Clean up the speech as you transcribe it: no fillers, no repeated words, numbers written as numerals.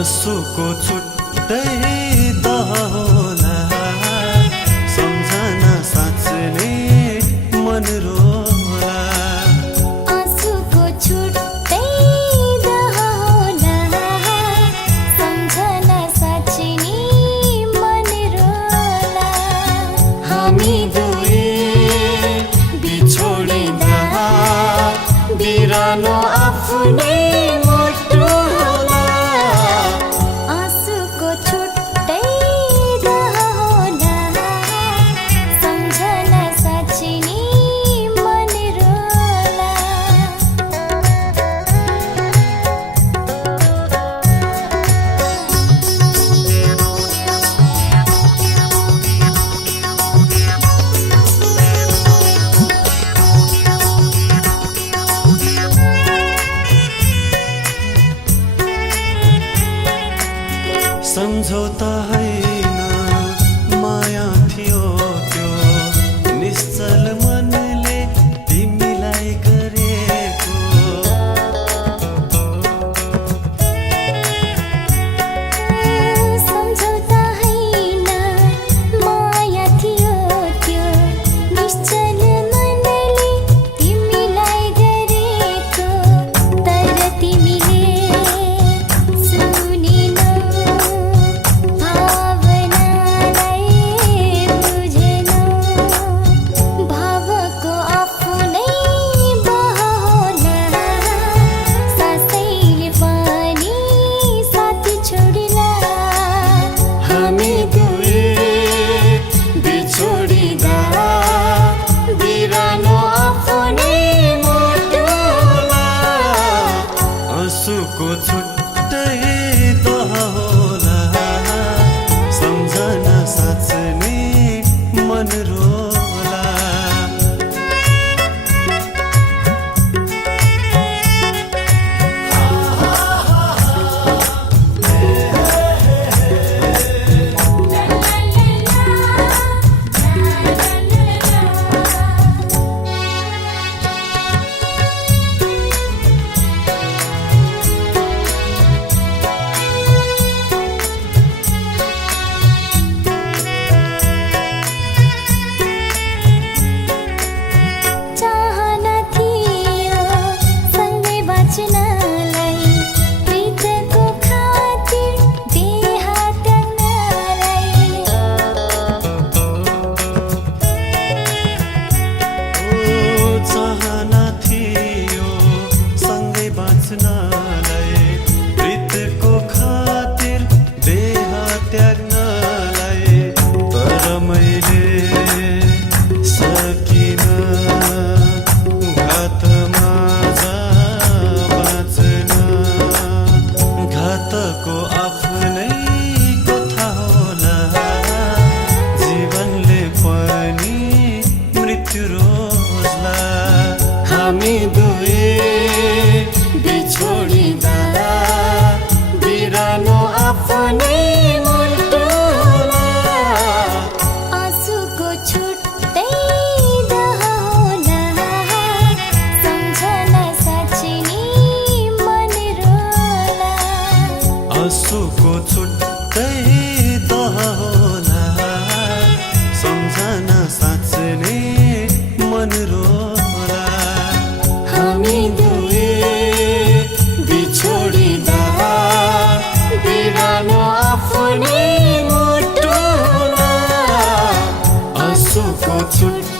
आँसुको छुट्टै दह होला, सम्झना साँच्ने मन रोला। आँसुको छुट्टै दह होला, सम्झना साँच्ने मन रोला। हामी दुई बिछोडिँदा बिरानो आफ्नै मुटु होला। आँसुको छुट्टै दह होला, सम्झना साँच्ने मन रोला। सम्झौता होइन माया थियो त्यो, निश्चल मनले तिमीलाई गरेको। सम्झौता होइन माया थियो त्यो, निश्चल मनले तिमीलाई गरेको। तर तिमीले सुनेनौ, भावनालाई बुझेनौ। भावको आफ्नै बह होला, सासैले पनि साथी छोडिला। हामी दुई बिछोडिँदा बिरानो आफ्नै मुटु होला। आँसुको छुट्टै दह होला, सम्झना साँच्ने मन रोला। चाहना थियो सँगै बाँच्नलाई, प्रीतको खातिर देह त्याग्नलाई। चाहना थियो सँगै बाँच्नलाई, प्रीतको खातिर देह त्याग्नलाई। तर मैले सकिन घातमा बाँच्न। घातको आफ्नै कथा होला, जीवनले पनि मृत्यु रोज्ला। हामी दुई बिछोडिँदा बिरानो आफ्नै मुटु होला। आँसुको छुट्टै दह होला, सम्झना साँच्ने मन रोला। आँसुको छुट्टै दह होला, सम्झना साँच्ने मन रोला। हामी दुई बिछोडिँदा बिरानो आफ्नै मुटु होला। आँसुको छुट्टै